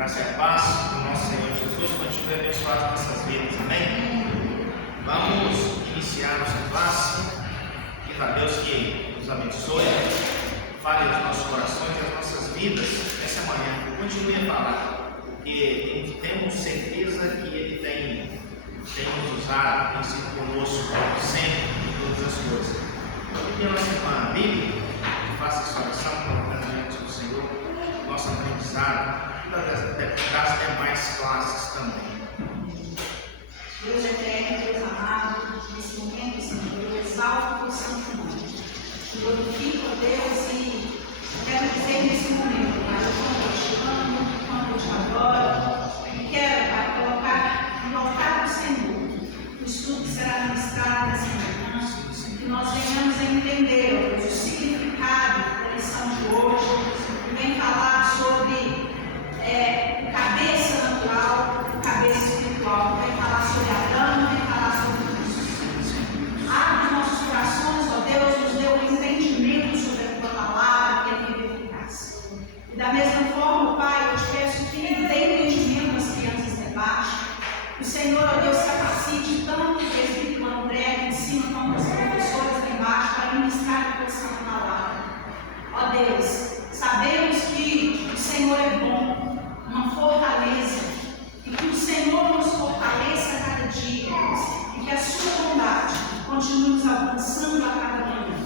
Graça e a paz do nosso Senhor Jesus continue abençoado nossas vidas, amém? Vamos iniciar nossa classe, pedindo a Deus que nos abençoe, fale aos nossos corações e às nossas vidas essa manhã. Continue a falar, porque temos certeza que Ele tem nos usado, tem sido conosco sempre em todas as coisas. Eu pedi a nossa irmã Bíblia, que faça essa oração, colocando diante do Senhor nosso aprendizado das demais classes também. Deus eterno, Deus amado, nesse momento, Senhor, eu exalto o teu santo nome. Eu glorifico a Deus e quero dizer nesse momento, Pai, o quanto eu te amo, o quanto eu te adoro, e quero, Pai, colocar no altar do Senhor o estudo que será ministrado nessa manhã, que nós venhamos a entender, Deus, o significado da lição de hoje, que vem falar sobre cabeça natural, cabeça espiritual, vai falar sobre Adão, vai falar sobre Cristo. Abre os nossos corações, ó Deus, nos dê um entendimento sobre a tua palavra, que é viva e eficaz. E da mesma forma, Pai, eu te peço que dê entendimento às crianças debaixo. O Senhor, ó Deus, capacite tanto o presbítero André, que ensina como os professores lá embaixo, para ministrar a tua santa palavra. Ó Deus, sabemos que o Senhor é bom, uma fortaleza, e que o Senhor nos fortaleça a cada dia, e que a sua bondade continue nos alcançando a cada manhã.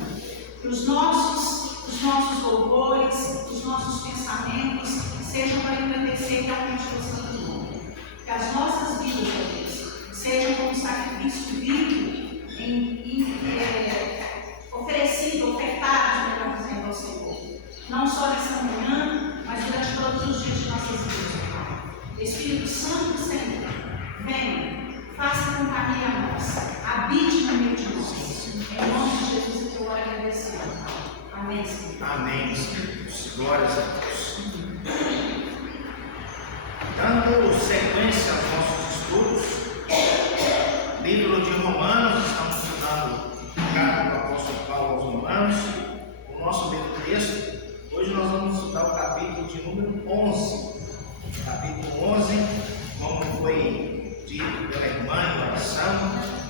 Que os nossos louvores, os nossos pensamentos sejam para engrandecer realmente o teu santo nome. Que as nossas vidas, Deus, sejam como sacrifício vivo, oferecido, ofertado, melhor dizendo, ao Senhor. Não só nessa manhã, mas durante todos os dias de nossas vidas. Espírito Santo do Senhor, venha, faça companhia a nós, habite no meio de nós. Em nome de Jesus, eu oro agradecido. Amém, Senhor. Amém, Senhor. Glórias a Deus. Dando sequência aos nossos estudos, livro de Romanos, estamos estudando a carta do apóstolo Paulo aos Romanos, o nosso mesmo texto. Hoje nós vamos estudar o capítulo de número 11. Capítulo 11, como foi dito pela irmã em oração,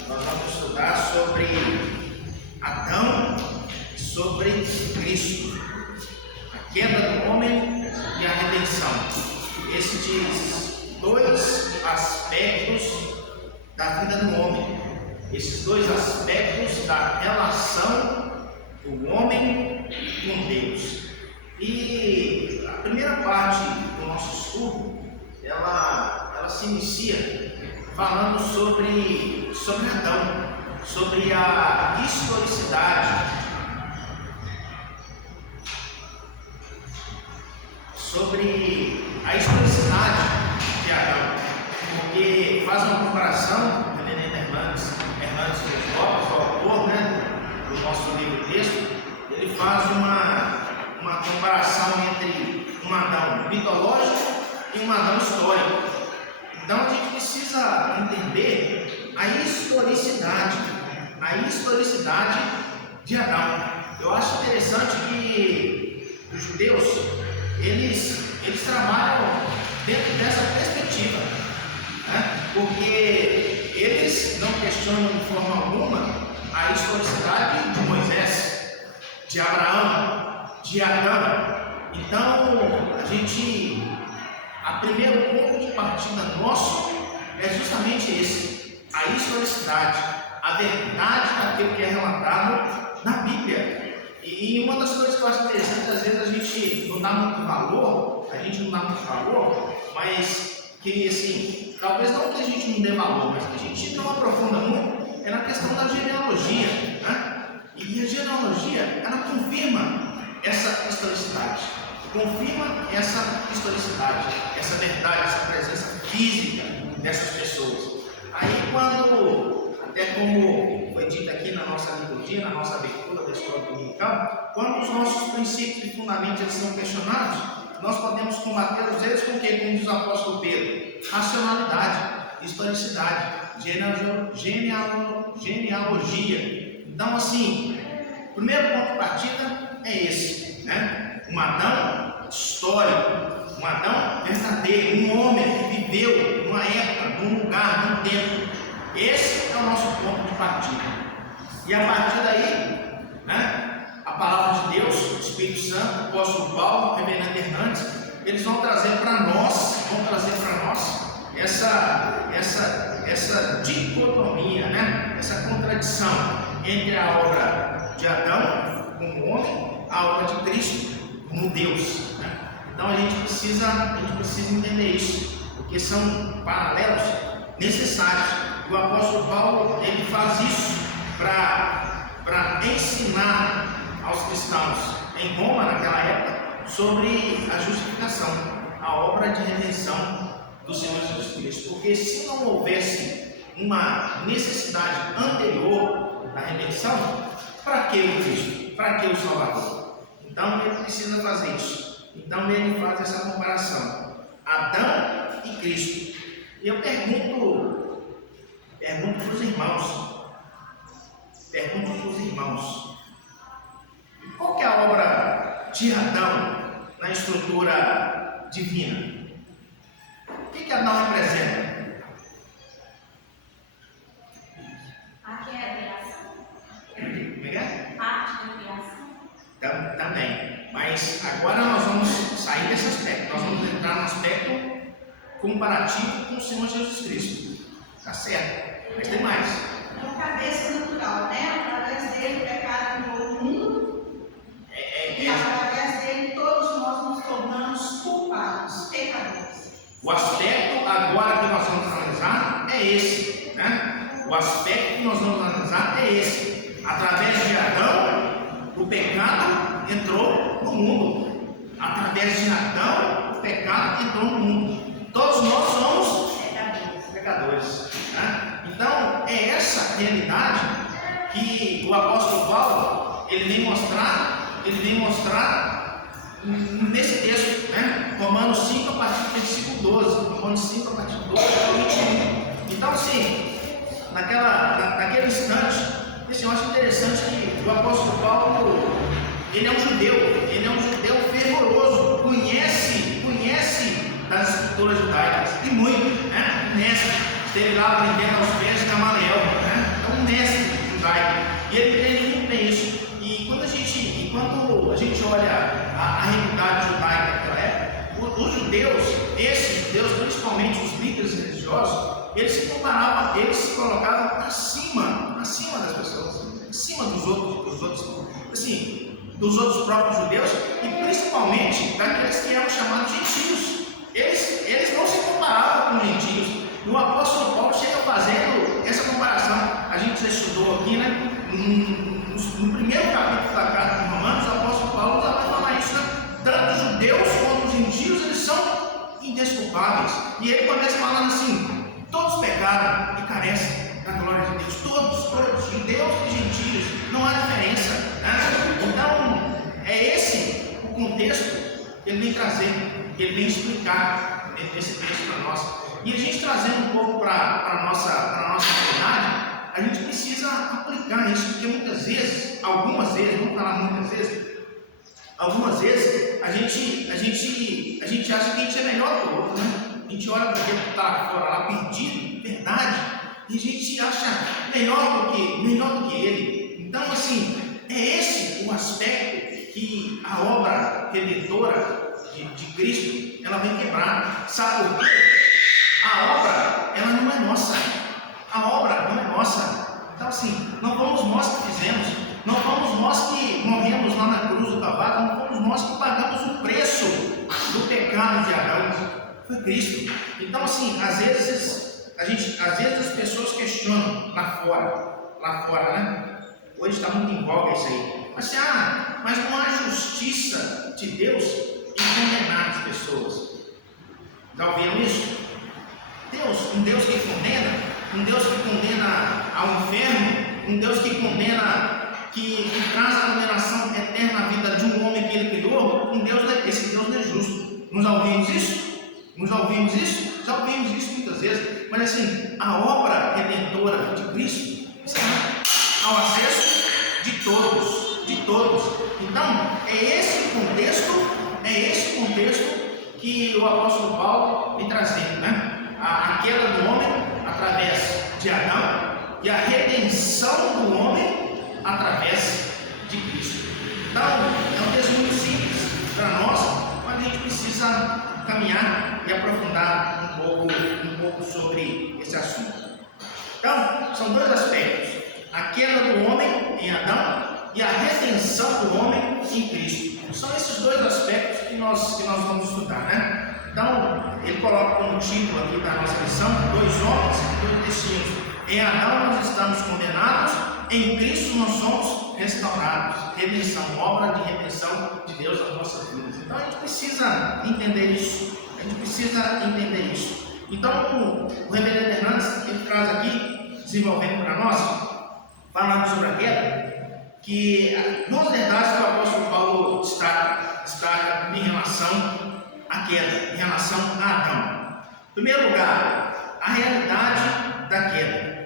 nós vamos estudar sobre Adão e sobre Cristo, a queda do homem e a redenção. Estes dois aspectos da vida do homem, esses dois aspectos da relação do homem com Deus. E a primeira parte do nosso estudo, ela se inicia falando sobre Adão, sobre a historicidade, de Adão, porque faz uma comparação, René Hernandes Lopes, o autor, do nosso livro texto, ele faz uma comparação entre um Adão mitológico e um Adão histórico. Então a gente precisa entender a historicidade de Adão. Eu acho interessante que os judeus eles trabalham dentro dessa perspectiva, porque eles não questionam de forma alguma a historicidade de Moisés, de Abraão, de Adão. Então, a primeiro ponto de partida nosso é justamente esse, a historicidade, a verdade daquilo que é relatado na Bíblia. E uma das coisas que eu acho interessante, às vezes a gente não dá muito valor, mas que assim, talvez não que a gente não dê valor, mas que a gente não aprofunda muito, é na questão da genealogia, E a genealogia, ela confirma essa historicidade, essa verdade, essa presença física dessas pessoas. Aí até como foi dito aqui na nossa liturgia, na nossa abertura da escola dominical, quando os nossos princípios e fundamentos eles são questionados, nós podemos combater os erros com o que? Como diz o apóstolo Pedro, racionalidade, historicidade, genealogia. Então, assim, o primeiro ponto de partida é esse, Um Adão histórico, um Adão verdadeiro, um homem que viveu numa época, num lugar, num tempo. Esse é o nosso ponto de partida. E a partir daí, né, a palavra de Deus, o Espírito Santo, o apóstolo Paulo, o reverendo Hernandes, eles vão trazer para nós, essa dicotomia, né, essa contradição entre a obra de Adão como homem, a obra de Cristo como Deus, né? Então a gente precisa entender isso, porque são paralelos necessários. O apóstolo Paulo, ele faz isso para ensinar aos cristãos em Roma, naquela época, sobre a justificação, a obra de redenção do Senhor Jesus Cristo. Porque se não houvesse uma necessidade anterior da redenção, para que o Cristo? Para que o Salvador? Então ele precisa fazer isso. Então ele faz essa comparação: Adão e Cristo. E eu pergunto para os irmãos, qual que é a obra de Adão na estrutura divina? O que Adão representa? Aqui é a criação. Como é? Parte da criação. Também. Mas agora nós vamos sair desse aspecto. Nós vamos entrar no aspecto comparativo com o Senhor Jesus Cristo. Tá certo? Mas tem mais. É uma cabeça natural, né? Através dele o pecado entrou no mundo. E através dele todos nós nos tornamos culpados, pecadores. O aspecto agora que nós vamos analisar é esse, né? O aspecto que nós vamos analisar é esse. Através de Adão, o pecado entrou no mundo. Através de Adão, o pecado entrou no mundo. Todos nós somos pecadores, né? Então, é essa realidade que o apóstolo Paulo ele vem mostrar nesse texto, né? Romanos 5, a partir do versículo 12. Romanos 5, a partir do 12 ao 21. Então, assim, naquele instante, eu acho interessante que o apóstolo Paulo, ele é um judeu fervoroso, conhece das escrituras judaicas, e muito, né? Mestre, esteve lá aprendendo aos pés de Gamaliel, né? É um mestre judaico, e ele entende muito bem isso. E quando a gente olha a realidade judaica daquela época, os judeus, esses judeus, principalmente os líderes religiosos, eles se colocavam acima das pessoas, acima dos outros, assim, dos outros próprios judeus, e principalmente daqueles que eram chamados gentios. Eles não se comparavam com os gentios. E o apóstolo Paulo chega fazendo essa comparação. A gente já estudou aqui, né? No primeiro capítulo da carta de Romanos, o apóstolo Paulo já vai falar isso, né? Tanto os judeus quanto os gentios, eles são indesculpáveis. E ele começa falando assim: todos pecaram e carecem da glória de Deus. Todos, judeus e gentios, não há diferença, né? Então, é esse o contexto que ele vem trazer, que ele vem explicar nesse texto para nós. E a gente trazendo um pouco para a nossa realidade, a gente precisa aplicar isso, porque muitas vezes, algumas vezes, vamos falar muitas vezes, algumas vezes a gente acha que a gente é melhor que o outro, né? A gente olha para aquele que está fora lá perdido, verdade, e a gente acha melhor do que ele. Então, assim, é esse o aspecto que a obra redentora de Cristo, ela vem quebrar. Sabe por quê? A obra, ela não é nossa. A obra não é nossa. Então, assim, não fomos nós que fizemos, não fomos nós que morremos lá na cruz do Calvário, não fomos nós que pagamos o preço do pecado de Adão. Foi Cristo. Então, assim, às vezes as pessoas questionam lá fora, né? Hoje está muito em voga isso aí. Mas não há justiça de Deus em condenar as pessoas. Já ouviram isso? Um Deus que condena ao inferno, um Deus que condena, que traz a condenação eterna à vida de um homem que ele criou, esse Deus não é justo. Nós já ouvimos isso? Já ouvimos isso muitas vezes. Mas assim, a obra redentora de Cristo está ao acesso de todos. Então, é esse o contexto que o apóstolo Paulo vem trazendo, né? A queda do homem através de Adão e a redenção do homem através de Cristo. Então, é um texto muito simples para nós, mas a gente precisa caminhar e aprofundar um pouco sobre esse assunto. Então, são dois aspectos: a queda do homem em Adão e a redenção do homem em Cristo. São esses dois aspectos que nós vamos estudar, né? Então, ele coloca como título aqui da nossa lição: dois homens e dois destinos. Em Adão nós estamos condenados, em Cristo nós somos restaurados. Redenção, obra de redenção de Deus nas nossas vidas. Então a gente precisa entender isso. Então o reverendo Hernandes, ele traz aqui, desenvolvendo para nós, falando sobre a queda, que duas verdades que o apóstolo Paulo destaca em relação à queda, em relação a Adão. Em primeiro lugar, a realidade da queda.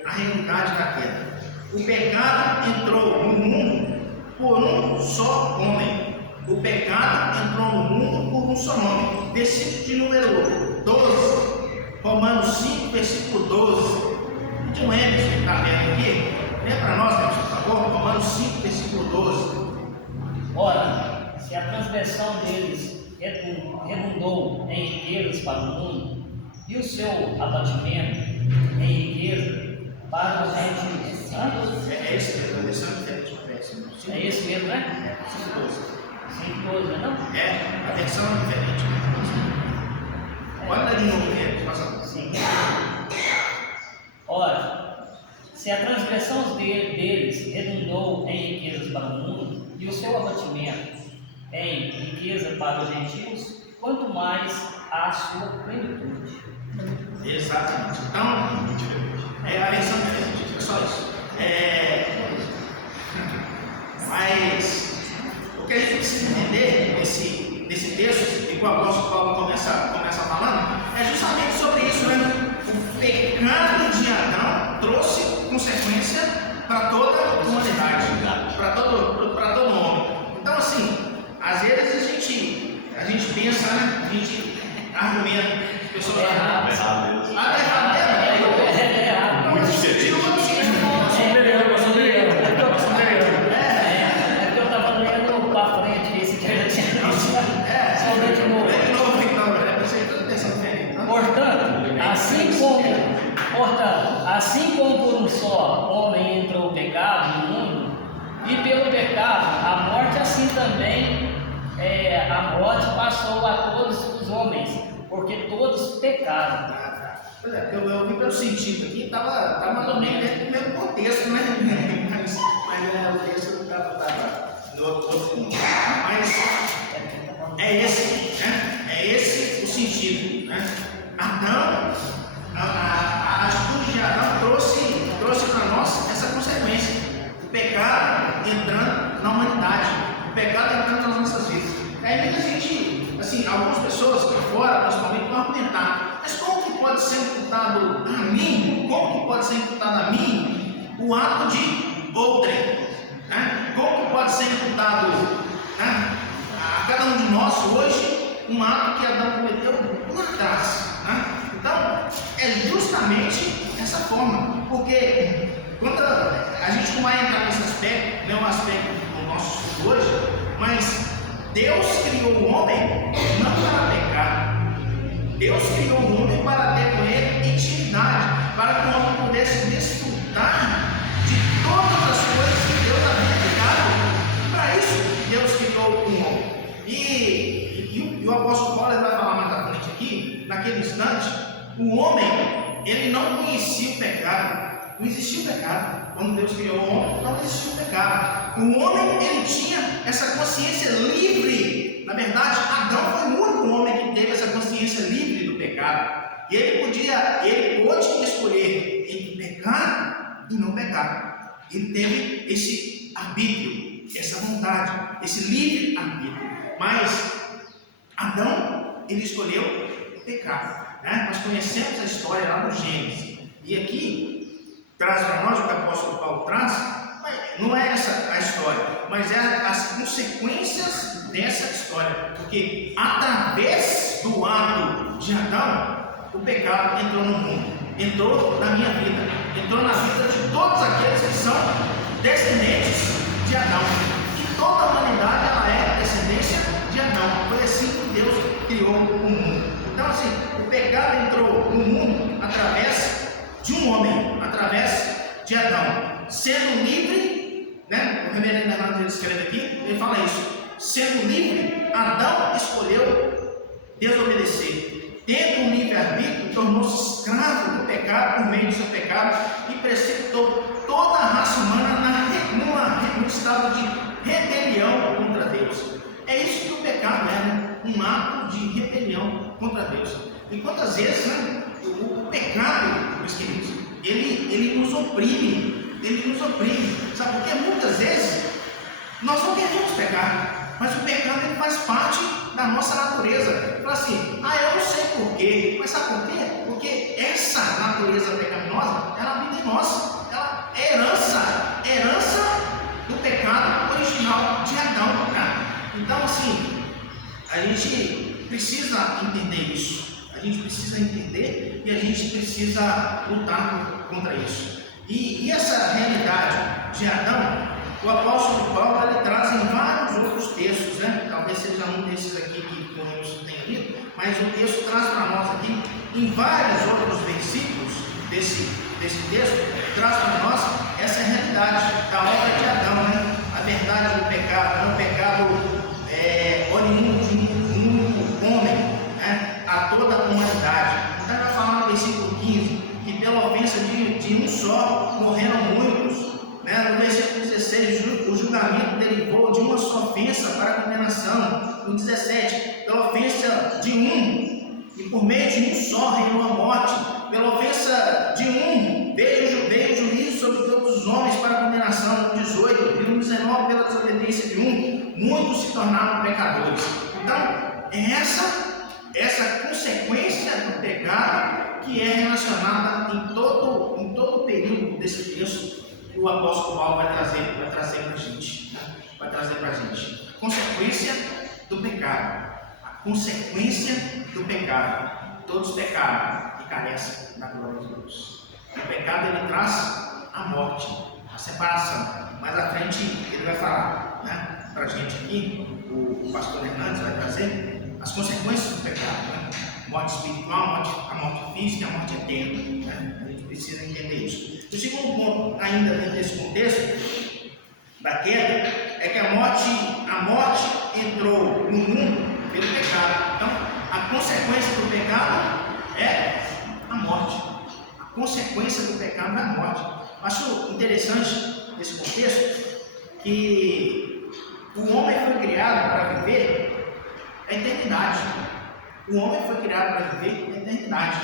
O pecado entrou no mundo por um só homem. O pecado entrou no mundo por um só homem. Versículo de número 12. Romanos 5, versículo 12. De um Emerson que está vendo aqui. Lê para nós, por favor. Romanos 5, versículo 12. Ora, se a transgressão deles redundou em riquezas para o mundo, e o seu abatimento em riqueza para os gentios. É esse mesmo, É esse mesmo, né? 5,12, não? É, a versão é diferente. Olha de novo, Sim. Ora, se a transgressão deles redundou em riquezas para o mundo, e o seu abatimento em riqueza para os gentios, quanto mais a sua plenitude. Exatamente. Então, é a versão diferente, é só isso. Mas o que a gente precisa entender nesse texto, e que o apóstolo Paulo começa falando, é justamente sobre isso, né? O pecado de Adão trouxe consequência para toda a humanidade, para todo homem. Então, assim, às vezes a gente pensa, né? A gente argumenta, a pessoa É errado. muito diferente. Eu estava lendo para frente esse que eu já tinha só ler de novo. Portanto, assim como por um só homem entrou o pecado no mundo, e pelo pecado a morte, assim também a morte passou a todos os homens, porque todos pecaram. Eu vi pelo sentido aqui, estava mais ou menos dentro do mesmo contexto, né? Mas o texto estava no outro ponto. Mas é esse, né? É esse o sentido, né? Adão, a atitude de Adão trouxe para nós essa consequência. O pecado entrando na humanidade, o pecado entrando nas nossas vidas. Aí a gente, assim, algumas pessoas por fora, principalmente, vão argumentar: mas como que pode ser imputado a mim? Como que pode ser imputado a mim o ato de outrem? Né? Como que pode ser imputado, né, a cada um de nós hoje um ato que Adão cometeu lá atrás? Né? Então, é justamente essa forma, porque quando a gente não vai entrar nesse aspecto, não é um aspecto do nosso estudo hoje, mas Deus criou o homem não para pecar. Deus criou o homem para ter com ele intimidade, para que o homem pudesse desfrutar de todas as coisas que Deus havia criado. Para isso, Deus criou o homem. E o apóstolo Paulo vai falar mais à frente aqui, naquele instante, o homem, ele não conhecia o pecado. Não existia o pecado. Quando Deus criou o homem, não existia o pecado. O homem, ele tinha essa consciência livre. Na verdade, Adão foi o único homem que teve essa consciência livre do pecado. E ele pôde escolher entre pecar e não pecar. Ele teve esse arbítrio, essa vontade, esse livre arbítrio. Mas Adão, ele escolheu pecar. Né? Nós conhecemos a história lá do Gênesis. E aqui traz para nós o que o apóstolo Paulo traz, Não é essa a história, mas é as consequências dessa história. Porque através do ato de Adão, o pecado entrou no mundo, entrou na minha vida, entrou na vida de todos aqueles que são descendentes de Adão. E toda a humanidade ela é descendência de Adão. Foi assim que Deus criou o mundo. Então assim, o pecado entrou no mundo através de um homem, através de Adão. Sendo livre, né? O reverendo Hernandes escreve aqui, ele fala isso. Sendo livre, Adão escolheu desobedecer. Tendo um livre-arbítrio, tornou-se escravo do pecado por meio do seu pecado e precipitou toda a raça humana num estado de rebelião contra Deus. É isso que o pecado é, né? Um ato de rebelião contra Deus. E quantas vezes, né? O pecado, meus queridos, ele nos oprime. Ele nos oprime. Sabe por quê? Muitas vezes nós não queremos pecar, mas o pecado ele faz parte da nossa natureza. Fala assim, eu não sei porquê, mas sabe por quê? Porque essa natureza pecaminosa, ela habita em nós, ela é herança do pecado original de Adão. Né? Então assim, a gente precisa entender isso, a gente precisa entender e a gente precisa lutar contra isso. E essa realidade de Adão, o apóstolo Paulo ele traz em vários outros textos, né? Talvez seja um desses aqui que o Coríntios tenha lido, mas o texto traz para nós aqui, em vários outros versículos desse texto, traz para nós essa realidade da obra de Adão, né? A verdade do pecado, né? O pecado oriundo de um homem, né? A toda a humanidade. Então ele vai falar no versículo 15, que pela ofensa de um só morreram muitos. No versículo 16, o julgamento derivou de uma só ofensa para a condenação. No 17, pela ofensa de um, e por meio de um só reinou a morte. Pela ofensa de um, veio o juízo sobre todos os homens para a condenação. No 18, e no 19, pela desobediência de um, muitos se tornaram pecadores. Então, é essa consequência do pecado que é relacionada em todo o período desse texto que o apóstolo Paulo vai trazer para a gente. Tá? Vai trazer para a gente. Consequência do pecado. A consequência do pecado. Todos pecaram e carecem da glória de Deus. O pecado ele traz a morte, a separação. Mais à frente ele vai falar, né, para a gente aqui, o pastor Hernandes vai trazer as consequências do pecado. Né? Morte espiritual, a morte física e a morte eterna. Né? A gente precisa entender isso. O segundo ponto, ainda dentro desse contexto da queda, é que a morte entrou no mundo pelo pecado. Então, a consequência do pecado é a morte. A consequência do pecado é a morte. Acho interessante nesse contexto que o homem foi criado para viver a eternidade. O homem foi criado para viver a eternidade.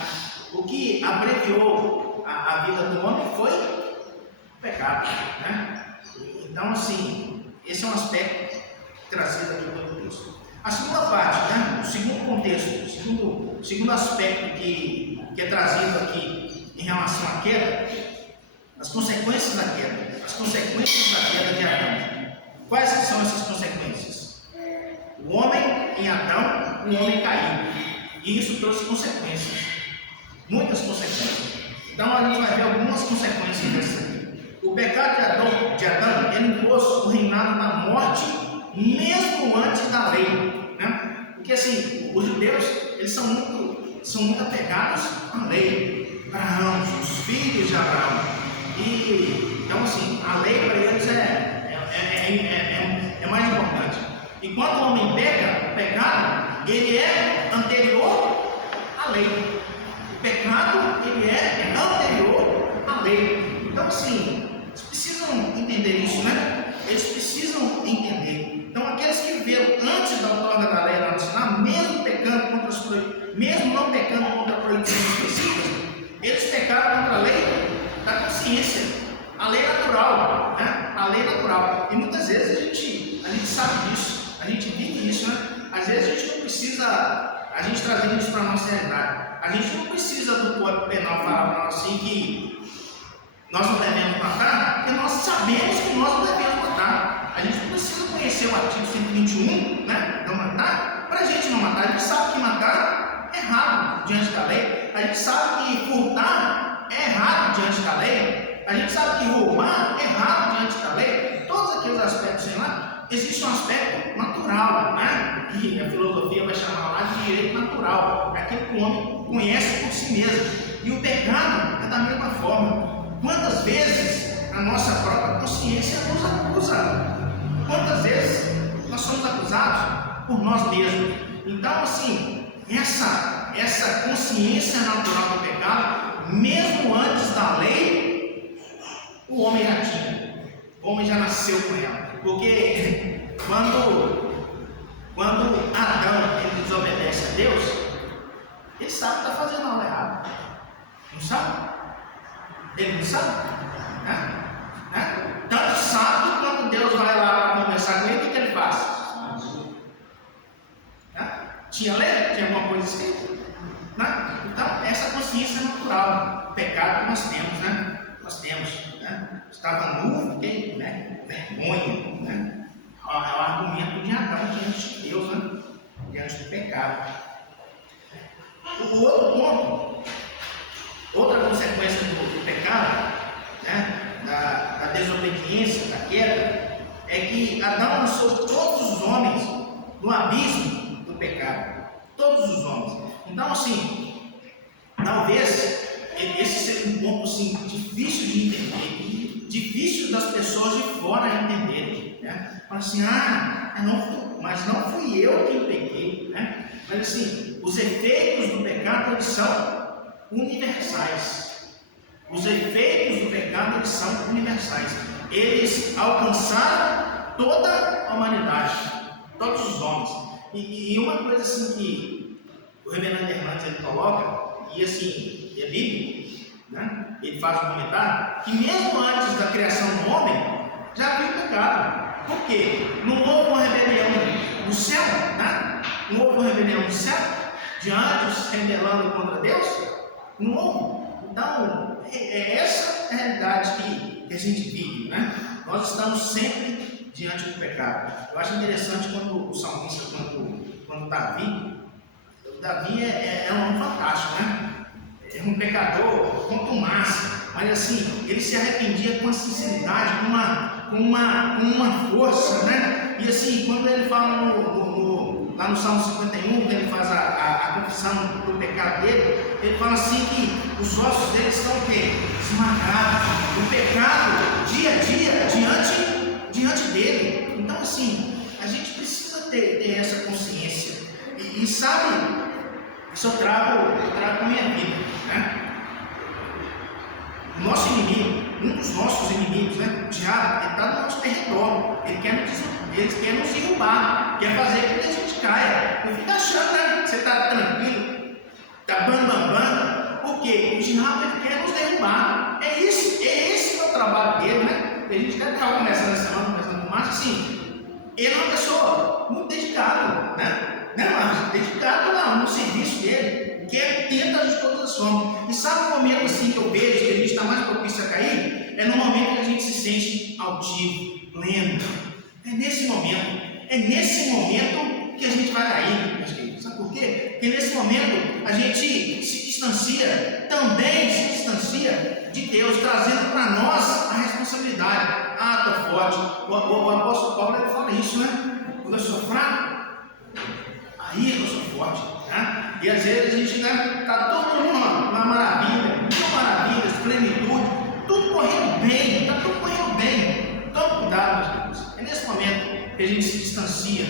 O que abreviou a vida do homem foi o pecado, né? Então, assim, esse é um aspecto trazido aqui pelo texto. A segunda parte, né? O segundo contexto, o segundo aspecto que é trazido aqui em relação à queda, as consequências da queda, as consequências da queda de Adão. Quais são essas consequências? O homem em Adão, o homem caiu, e isso trouxe consequências, muitas consequências. Então a gente vai ver algumas consequências dessa aqui. O pecado de Adão, ele impôs o reinado da morte mesmo antes da lei, né? Porque assim, os judeus, eles são muito apegados à lei. Abraão, os filhos de Abraão. E então assim, a lei para eles é mais importante. E quando o homem peca, o pecado, ele é anterior à lei. O pecado, ele é anterior à lei. Então assim, eles precisam entender isso, né? Eles precisam entender. Então aqueles que viveram antes da outorga da lei lá no Sinai, mesmo não pecando contra proibições específicas, eles pecaram contra a lei da consciência, a lei natural, né? A lei natural. E muitas vezes a gente sabe disso, a gente vive isso, né? Às vezes a gente não precisa, a gente trazendo isso para a nossa realidade, a gente não precisa do Código Penal falar para nós assim que Nós não devemos matar porque nós sabemos que nós não devemos matar. A gente precisa conhecer o artigo 121, né? Não matar, para a gente não matar. A gente sabe que matar é errado diante da lei. A gente sabe que furtar é errado diante da lei. A gente sabe que roubar é errado diante da lei. Todos aqueles aspectos, sei lá, existe um aspecto natural, né? E a filosofia vai chamar lá de direito natural, é aquilo que o homem conhece por si mesmo. E o pecado é da mesma forma. Quantas vezes a nossa própria consciência nos acusa? Quantas vezes nós somos acusados por nós mesmos? Então, assim, essa consciência natural do pecado, mesmo antes da lei, o homem já tinha. O homem já nasceu com ela. Porque quando Adão ele desobedece a Deus, ele sabe que está fazendo algo errado. Não sabe? Ele não sabe? Tanto sabe que quando Deus vai lá para conversar com ele, o que ele faz? Tinha lei? Tinha alguma coisa escrita? Então, essa consciência é natural. O pecado que nós temos, né? Nós temos. Estava nu, fiquei, né? Vergonha, né? É o argumento de Adão diante de Deus, né? Diante do pecado. O outro ponto, outra consequência do pecado, né? Da desobediência, da queda, é que Adão lançou todos os homens no abismo do pecado. Todos os homens. Então, assim, talvez esse seja um ponto assim, difícil de entender, difícil das pessoas de fora entenderem, né? Fala assim, mas não fui eu quem pequei, né? Mas assim, os efeitos do pecado eles são universais. Os efeitos do pecado eles são universais. Eles alcançaram toda a humanidade, todos os homens. E uma coisa assim que o reverendo Hernandes ele coloca, e assim, é bíblico, né? Ele faz um comentário que mesmo antes da criação do homem, já havia o pecado. Por quê? Não houve uma rebelião no céu, né? Não houve uma rebelião no céu, de anjos se rebelando contra Deus? Não houve. Então, essa é a realidade que a gente vive, né? Nós estamos sempre diante do pecado. Eu acho interessante quando o salmista, quando Davi é um homem fantástico, né? É um pecador contumaz, mas assim, ele se arrependia com uma sinceridade, com uma força, né? E assim, quando ele fala lá no Salmo 51, quando ele faz a confissão do pecado dele, ele fala assim que os ossos dele estão o quê? Esmagados. O pecado, dia a dia, diante dele. Então assim, a gente precisa ter essa consciência. E sabe, isso eu trago para a minha vida, né? O nosso inimigo, um dos nossos inimigos, né? O diabo, ele está no nosso território. Ele quer nos derrubar, quer fazer com que a gente caia. Não fica achando, né, que você está tranquilo, está bam. Por quê? O diabo ele quer nos derrubar. É esse que é o trabalho dele, né? E a gente deve estar começando essa semana, conversando com o Márcio, assim, ele é uma pessoa muito dedicada, né? Mas dedicado no serviço dele, que tenta de todas as formas. E sabe o momento assim que eu vejo que a gente está mais propício a cair? É no momento que a gente se sente altivo, pleno. É nesse momento que a gente vai cair, meus queridos. Sabe por quê? Porque nesse momento a gente se distancia, também se distancia de Deus, trazendo para nós a responsabilidade. Estou forte. O apóstolo Paulo ele fala isso, né? Quando eu sou fraco, aí eu sou forte, né? E às vezes a gente está todo numa maravilha, plenitude, tudo correndo bem, está tudo correndo bem. Tome cuidado, meus queridos. É nesse momento que a gente se distancia,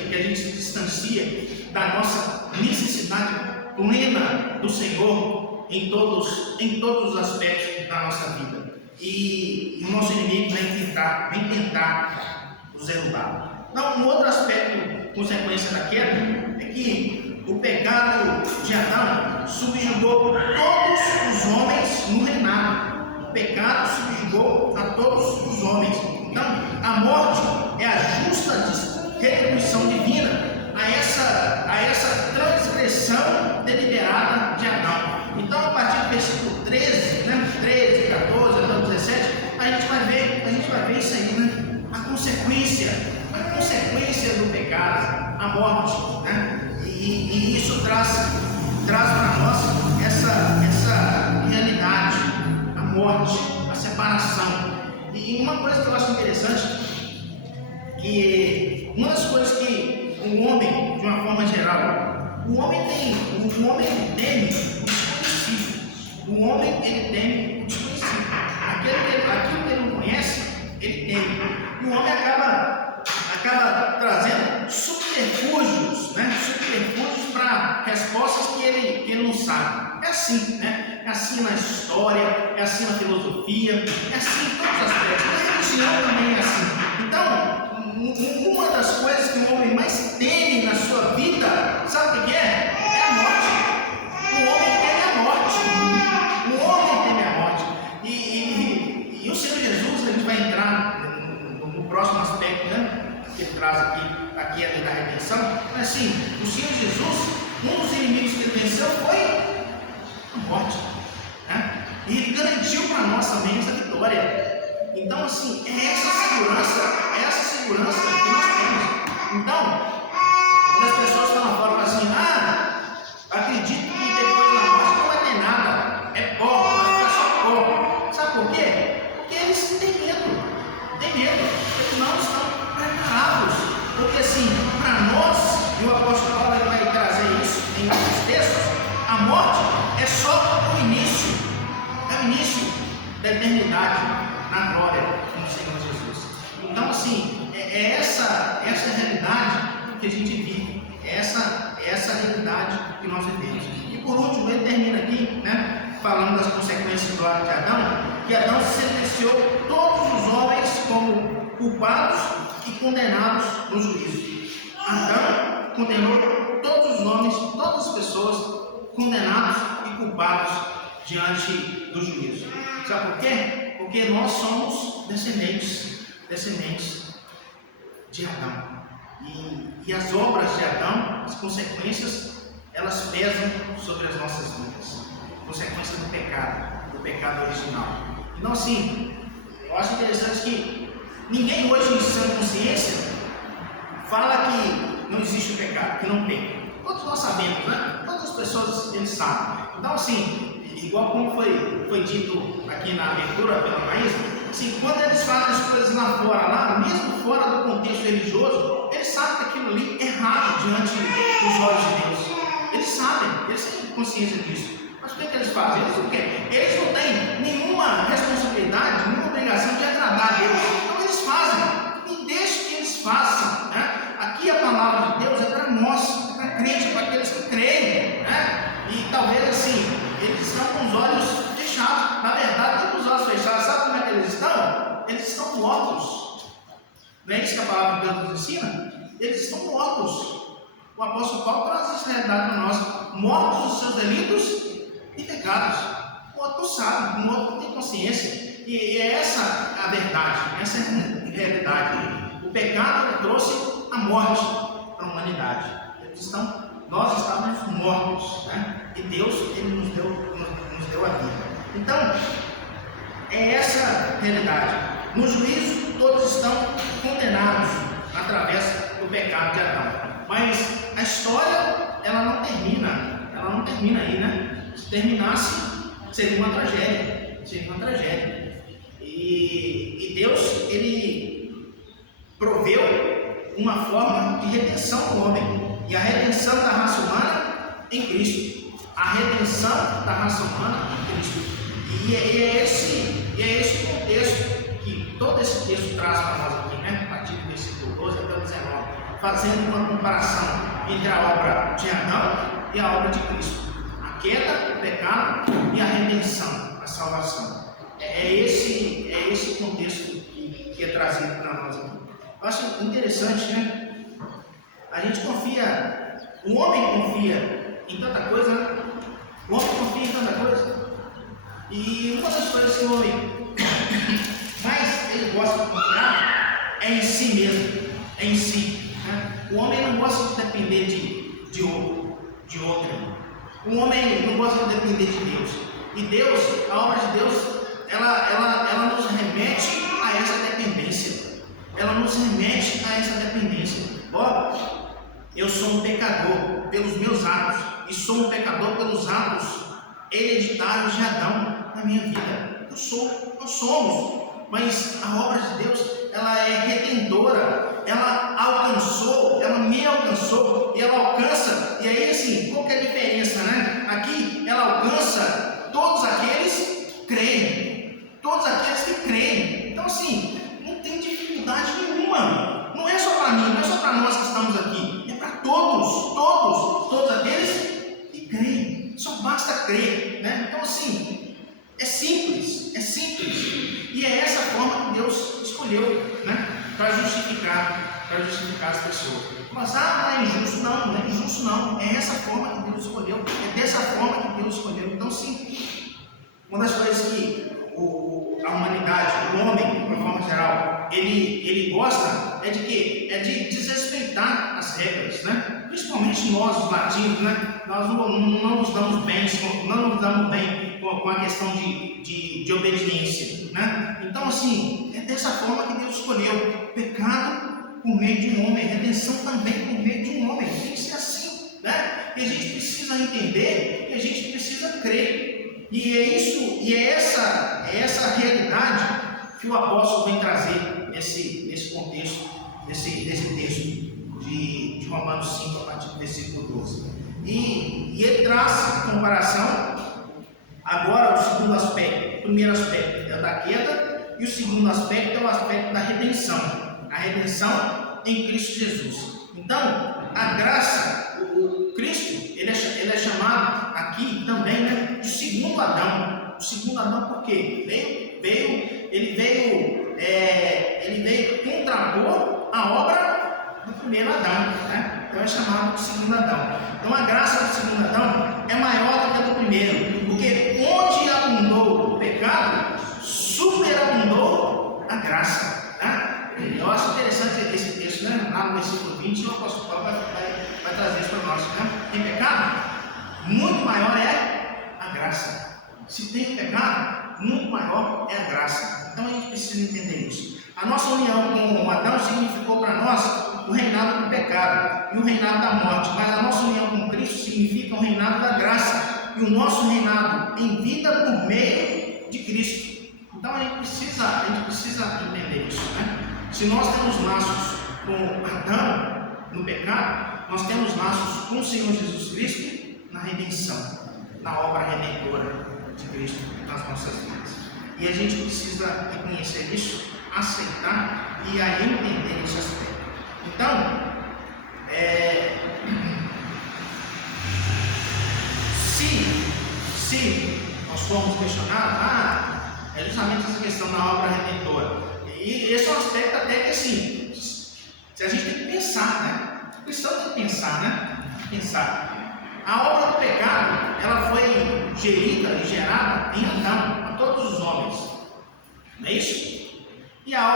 da nossa necessidade plena do Senhor em todos os aspectos da nossa vida. E o nosso inimigo vem tentar nos derrubar. Então, um outro aspecto, consequência da queda, é que o pecado de Adão subjugou todos os homens no reinado. O pecado subjugou a todos os homens. Então, a morte é a justa retribuição divina a essa transgressão deliberada de Adão. Então, a partir do versículo 13, 13, 14 até 17, pecados, a morte, né? E isso traz para nós essa realidade, a morte, a separação. E uma coisa que eu acho interessante, que uma das coisas que o homem, de uma forma geral, o homem teme o desconhecido. O homem, ele teme o desconhecido. Aquilo que ele não conhece, ele teme. E o homem acaba trazendo subterfúgios, né? Subterfúgios para respostas que ele não sabe. É assim, né? É assim na história, é assim na filosofia, é assim em todos os aspectos. Na religião também é assim. Então, uma das coisas que o homem mais teme na sua vida, sabe o que é? É a morte. O homem teme a morte. O homem teme a morte. E o Senhor Jesus, a gente vai entrar no próximo aspecto, né? Que ele traz aqui é da redenção. Mas assim, o Senhor Jesus, um dos inimigos que ele venceu foi a morte, né? E ele garantiu para nós também essa vitória. Então, assim, é essa segurança que nós temos. Então, quando as pessoas falam fora assim, acredito que depois da morte não vai ter nada, é pó, vai ficar só pó. Sabe por quê? Porque eles têm medo, eles não estão preparados. Porque assim, para nós, e o apóstolo Paulo vai trazer isso em outros textos, a morte é só o início, da eternidade na glória com o Senhor Jesus. Então assim, é essa realidade que a gente vive, é essa realidade que nós vivemos. E por último, ele termina aqui, né, falando das consequências do ato de Adão, que Adão sentenciou todos os homens como culpados e condenados no juízo. Adão condenou todos os homens, todas as pessoas condenados e culpados diante do juízo. Sabe por quê? Porque nós somos descendentes de Adão. E as obras de Adão, as consequências, elas pesam sobre as nossas vidas. Consequência do pecado original. Então assim, eu acho interessante que ninguém hoje em sã consciência fala que não existe o pecado, que não peca. Todos nós sabemos, né? Todas as pessoas eles sabem. Então assim, igual como foi dito aqui na abertura pela Maísa, assim, quando eles fazem as coisas lá fora, mesmo fora do contexto religioso, eles sabem que aquilo ali é errado diante dos olhos de Deus. Eles sabem, eles têm consciência disso. Mas o que eles fazem? Eles não têm nenhuma responsabilidade, nenhuma obrigação de agradar a Deus. Então eles fazem, e deixa que eles façam, né? Aqui a palavra de Deus é para nós, é para crentes, é para aqueles que creem, né? E talvez assim, eles estão com os olhos fechados. Na verdade, com os olhos fechados, sabe como é que eles estão? Eles estão mortos. Não é isso que a palavra de Deus nos ensina? Eles estão mortos. O apóstolo Paulo traz essa realidade para nós. Mortos os seus delitos e pecados. O outro sabe, o outro tem consciência. E é essa a verdade, essa é a realidade. O pecado trouxe a morte para a humanidade. Nós estávamos mortos, né? E Deus, Ele nos deu a vida. Então, é essa realidade. No juízo, todos estão condenados através do pecado de Adão. Mas a história, ela não termina aí, né? Se terminasse, seria uma tragédia. E Deus, Ele proveu uma forma de redenção do homem. E a redenção da raça humana em Cristo. A redenção da raça humana em Cristo. E é esse contexto que todo esse texto traz para nós aqui, né? A partir do versículo 12 até o 19, fazendo uma comparação entre a obra de Adão e a obra de Cristo. A queda, o pecado e a redenção, a salvação. É esse contexto que é trazido para nós aqui. Eu acho interessante, né? A gente confia, o homem confia em tanta coisa, né? O homem confia em tanta coisa. E uma das coisas que o homem mais ele gosta de confiar é em si mesmo, é em si. Né? O homem não gosta de depender de outra. O homem não gosta de depender de Deus. E Deus, a obra de Deus, ela nos remete a essa dependência. Ó, eu sou um pecador pelos meus atos, e sou um pecador pelos atos hereditários de Adão na minha vida. Nós somos, mas a obra de Deus, ela é redentora, ela alcançou, ela me alcançou, e ela alcança, e aí assim, qual que é a diferença, né? Aqui, ela alcança todos aqueles que creem, todos aqueles que creem. Então assim, não tem dificuldade nenhuma, não é só para mim, não é só para nós que estamos aqui, é para todos aqueles que creem, só basta crer, né? Então assim, é simples, e é essa forma que Deus escolheu, né? Para justificar as pessoas. Mas, não é injusto, não é injusto não, é essa forma que Deus escolheu, é dessa forma que Deus escolheu. Então sim, uma das coisas que a humanidade, o homem, de uma forma geral, ele gosta é de quê? É de desrespeitar as regras, né? Principalmente nós, os latinos, né? Nós não nos damos bem, com a questão de obediência, né? Então assim, é dessa forma que Deus escolheu. Pecado por meio de um homem, redenção também por meio de um homem. Tem que ser assim, né? E a gente precisa entender, e a gente precisa crer. E é isso, e é essa realidade que o apóstolo vem trazer nesse contexto, nesse texto de Romanos 5, a partir do versículo 12. E ele traz comparação. Agora, o segundo aspecto, o primeiro aspecto é da queda, e o segundo aspecto é o aspecto da redenção. A redenção em Cristo Jesus. Então, a graça, o Cristo, ele é chamado aqui também, né, de segundo Adão. O segundo Adão por quê? Ele veio contrapor a obra do primeiro Adão, né? Então é chamado de segundo Adão. Então a graça do segundo Adão é maior do que a do primeiro, porque onde abundou o pecado, superabundou a graça, né? Eu acho interessante esse texto, né? Lá no versículo 20, o apóstolo Paulo vai trazer isso para nós, né? Tem pecado? Muito maior é a graça. Se tem pecado, muito maior é a graça. Então a gente precisa entender isso. A nossa união com Adão significou para nós o reinado do pecado e o reinado da morte, mas a nossa união com Cristo significa o reinado da graça e o nosso reinado em vida por meio de Cristo. Então a gente precisa entender isso, né? Se nós temos laços com Adão no pecado, nós temos laços com o Senhor Jesus Cristo na redenção, na obra redentora de Cristo nas nossas vidas. E a gente precisa reconhecer isso, aceitar e aí entender esse aspecto. Então, se nós formos questionados, é justamente essa questão da obra redentora. E esse é um aspecto até que assim, se a gente tem que pensar, né? O cristão tem que pensar, né? Pensar. A obra do pecado, ela foi gerida e gerada em Adão, a todos os homens. Não é isso? E a